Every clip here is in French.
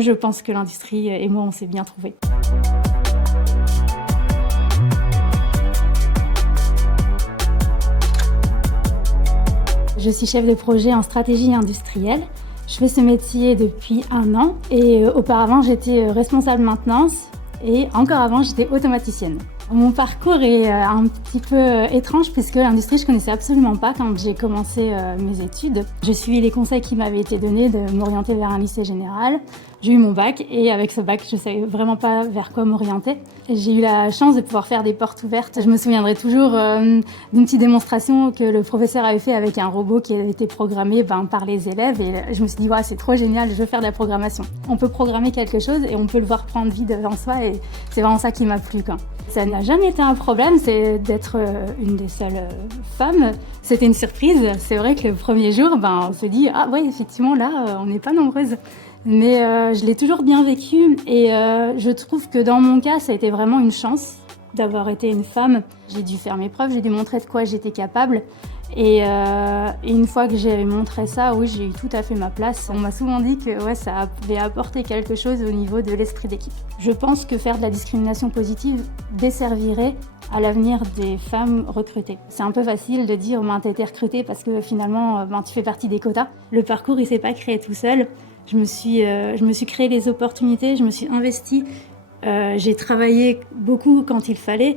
Je pense que l'industrie et moi, on s'est bien trouvés. Je suis chef de projet en stratégie industrielle. Je fais ce métier depuis 1 an et auparavant, j'étais responsable maintenance et encore avant, j'étais automaticienne. Mon parcours est un petit peu étrange puisque l'industrie, je connaissais absolument pas quand j'ai commencé mes études. Je suivi les conseils qui m'avaient été donnés de m'orienter vers un lycée général. J'ai eu mon bac et avec ce bac, je savais vraiment pas vers quoi m'orienter. J'ai eu la chance de pouvoir faire des portes ouvertes. Je me souviendrai toujours d'une petite démonstration que le professeur avait fait avec un robot qui avait été programmé par les élèves et je me suis dit ouais, c'est trop génial, je veux faire de la programmation. On peut programmer quelque chose et on peut le voir prendre vie devant soi et c'est vraiment ça qui m'a plu. Ça n'a jamais été un problème, c'est d'être une des seules femmes. C'était une surprise. C'est vrai que le premier jour, on se dit ah ouais, effectivement là, on n'est pas nombreuses. Mais je l'ai toujours bien vécu et je trouve que dans mon cas, ça a été vraiment une chance d'avoir été une femme. J'ai dû faire mes preuves, j'ai dû montrer de quoi j'étais capable. Et une fois que j'ai montré ça, oui, j'ai eu tout à fait ma place. On m'a souvent dit que ouais, ça avait apporté quelque chose au niveau de l'esprit d'équipe. Je pense que faire de la discrimination positive desservirait à l'avenir des femmes recrutées. C'est un peu facile de dire t'as été recrutée parce que finalement tu fais partie des quotas. Le parcours il s'est pas créé tout seul. Je me suis créé les opportunités, je me suis investie, j'ai travaillé beaucoup quand il fallait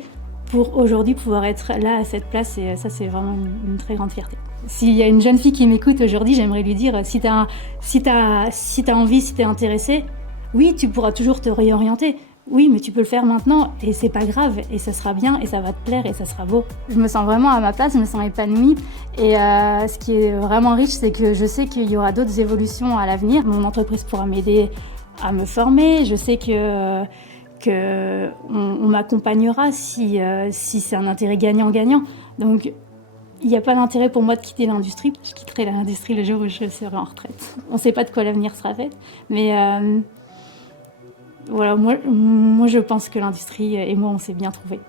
pour aujourd'hui pouvoir être là à cette place et ça c'est vraiment une très grande fierté. S'il y a une jeune fille qui m'écoute aujourd'hui, j'aimerais lui dire si t'as envie, si t'es intéressée, oui tu pourras toujours te réorienter. Oui, mais tu peux le faire maintenant et c'est pas grave et ça sera bien et ça va te plaire et ça sera beau. Je me sens vraiment à ma place, je me sens épanouie et ce qui est vraiment riche, c'est que je sais qu'il y aura d'autres évolutions à l'avenir. Mon entreprise pourra m'aider à me former, je sais qu'on m'accompagnera si c'est un intérêt gagnant-gagnant. Donc, il n'y a pas d'intérêt pour moi de quitter l'industrie. Je quitterai l'industrie le jour où je serai en retraite. On ne sait pas de quoi l'avenir sera fait, mais voilà, moi je pense que l'industrie et moi on s'est bien trouvés.